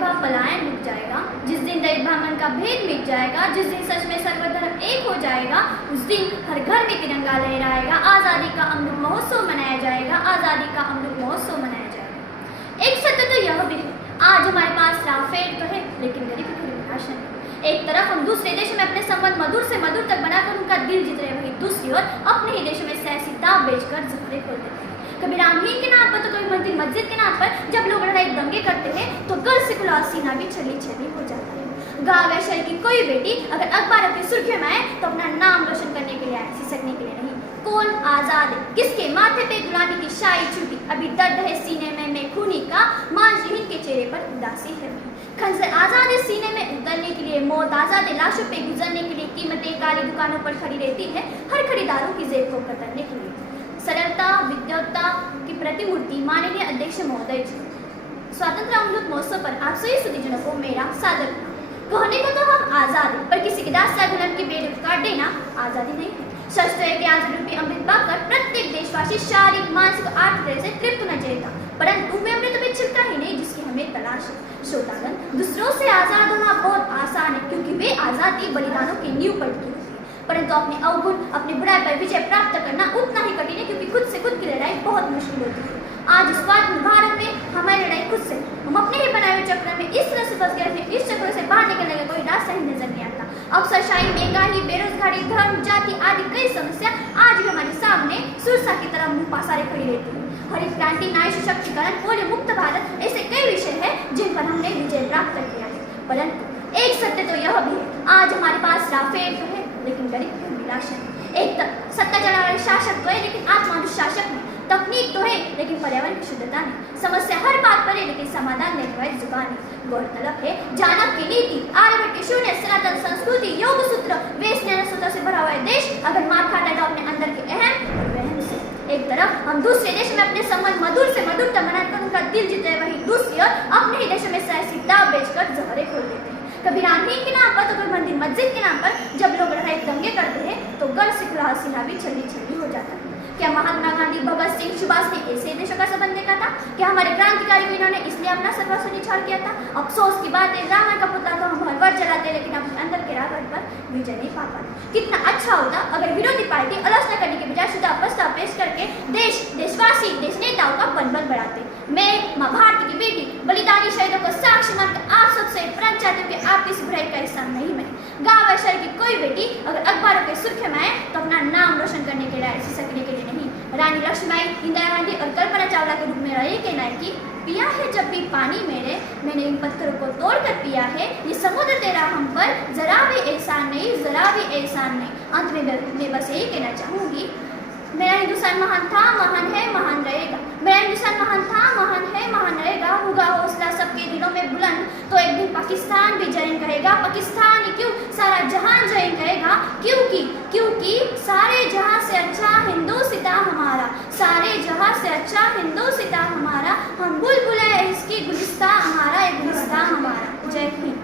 आविर्भाव पलायन रुक जाएगा, जिस दिन दैव ब्राह्मण का भेद मिट जाएगा, जिस दिन सच में सर्वधर्म एक हो जाएगा, उस दिन हर घर में तिरंगा लहराएगा, आज़ादी का अमृत महोत्सव मनाया जाएगा, आज़ादी का अमृत महोत्सव मनाया जाएगा। एक सत्य तो यह भी है, आज हमारे पास राफेल तो है, लेकिन गरीबी की विनाश नहीं। एक तरफ हम दूसरे देश में अपने संबंध मधुर से मधुर तक बनाकर उनका दिल जीत रहे, वहीं दूसरी ओर अपने ही देश में सियासी दाव बेचकर जहरे खोल देते हैं। कभी रामहीन के नाम पर तो कभी मंदिर मस्जिद के नाम पर जब लोग लड़ाई दंगे करते हैं तो गर्व से खुला सीना भी छली छली हो जाता है। गाँव या शहर की कोई बेटी अगर अखबारों की सुर्खियों में आए तो अपना नाम रोशन करने के लिए आए, सिसकने के लिए नहीं। कौन आजाद है, किसके माथे पे गुलामी की शाही छूटी, अभी दर्द है सीने में खूनी का, मांझहीन के चेहरे पर उदासी है। खंजर आजाद है सीने में उतरने के लिए, मौत आजाद है लाशों पे गुजरने के लिए, कीमतें काली दुकानों पर खड़ी रहती है हर खरीदारों की जेब को कतरने के लिए। सरलता विद्वत्ता की प्रतिमूर्ति माननीय अध्यक्ष महोदय जी, स्वतंत्र अमृत महोत्सव पर आप सभी सुधीजनों को मेरा सादर कहने को तो हम आजाद हैं, पर किसी के दास गुलाम की बेड़ काट देना आजादी नहीं है। सच तो है कि आजाद रूपी अमृत पाकर प्रत्येक देशवासी शारीरिक मानसिक और आर्थिक तरह से तृप्त होना चाहिए था, परंतु वे अमृत में छिपता ही नहीं जिसकी हमें तलाश है। श्रोतागण, दूसरों से आजाद होना बहुत आसान है क्योंकि वे आजादी बलिदानों की नींव पर टिकी होती है, परंतु अपने अवगुण अपने बुराई पर विजय प्राप्त करना उतना ही कठिन है क्योंकि खुद से खुद की लड़ाई बहुत मुश्किल होती है। आज स्वाधीन भारत में हमारी लड़ाई खुद से, हम अपने ही बनाए हुए चक्र में इस तरह से फंस गए हैं, इस चक्र से बाहर निकलने का कोई रास्ता ही नजर नहीं आता। अवसरशाही, महंगाई, बेरोजगारी, धर्म, जाति आदि कई समस्या आज भी हमारे सामने सुरसा की तरह मुंह पसारे खड़ी रहती है। हरित क्रांति, नारी सशक्तिकरण, पोलियो मुक्त भारत, ऐसे कई विषय हैं जिन पर हमने विजय प्राप्त किया है, परंतु एक सत्य तो यह भी है, आज हमारे पास राफेल तो है लेकिन गरीब की विलास है। एक सत्ता चला वाले शासक तो है लेकिन आत्मानुष शासक नहीं, तकनीक तो है लेकिन पर्यावरण की शुद्धता नहीं, समस्या हर बात पर है लेकिन समाधान देने वाली जुबान है। गौरतलब है जानक की नीति, आर्यभट्ट के शून्य, सनातन संस्कृति, योग सूत्र, वेद ज्ञान सूत्र से भरा हुआ है देश अगर मार खाता है तो अपने अंदर के अहम और वहम से। एक तरफ हम दूसरे देश में अपने संबंध मधुर से मधुरता बनाकर उनका दिल जीते हैं, वहीं दूसरी ओर अपने ही देश में सियासी दाव बेचकर जहरे खोल देते हैं। कभी रामहीन के नाम पर तो कभी मंदिर मस्जिद के नाम पर जब लोग लड़ाई दंगे करते हैं तो गर्व से खुला सीना भी छली छली हो जाता है। क्या महात्मा गांधी, भगत सिंह, सुभाष ने ऐसे देशों का संबंध देखा था? क्या हमारे क्रांतिकारी इन्होंने इसलिए अपना सर्वस्व निछाड़ किया था? अफसोस की बात है, रावण का पुतला तो हम हर बार जलाते लेकिन अपने अंदर के रावण पर विजय नहीं पा पाते। कितना अच्छा होता अगर विरोधी पार्टी आलोचना करने के बजाय सीधा प्रस्ताव पेश करके देश, देशवासी, देश नेताओं का बनबल बढ़ाते। मैं माँ भारती की बेटी बलिदानी शहीदों को साक्ष्य मानकर आप सबसे प्रण चाहती हूँ कि आपकी इस बुराई का हिस्सा नहीं बने। गाँव या शहर की कोई बेटी अगर अखबारों के सुर्खियों में आए तो अपना नाम रोशन करने के लिए, सिसकने के लिए नहीं। रानी लक्ष्मीबाई, इंदिरा गांधी और कल्पना चावला के रूप में रही कहना है कि पिया है जब भी पानी मेरे, मैंने इन पत्थरों को तोड़कर पिया है, ये समुद्र तेरा हम पर जरा भी एहसान नहीं, जरा भी एहसान नहीं। अंत में मैं बस यही कहना चाहूँगी, मेरा हिंदुस्तान महान था, महान है, महान रहेगा। मेरा हिंदुस्तान महान था, महान है, महान रहेगा। होगा हौसला सबके दिलों में बुलंद तो एक दिन पाकिस्तान भी जय कहेगा। पाकिस्तान ही क्यों, सारा जहान जय कहेगा, क्योंकि सारे जहां से अच्छा हिंदुस्तान हमारा, सारे जहां से अच्छा हिंदुस्तान हमारा, हम बुलबुल है इसकी गुलिस्तान हमारा, एक गुलिस्तान हमारा। जय हिंद।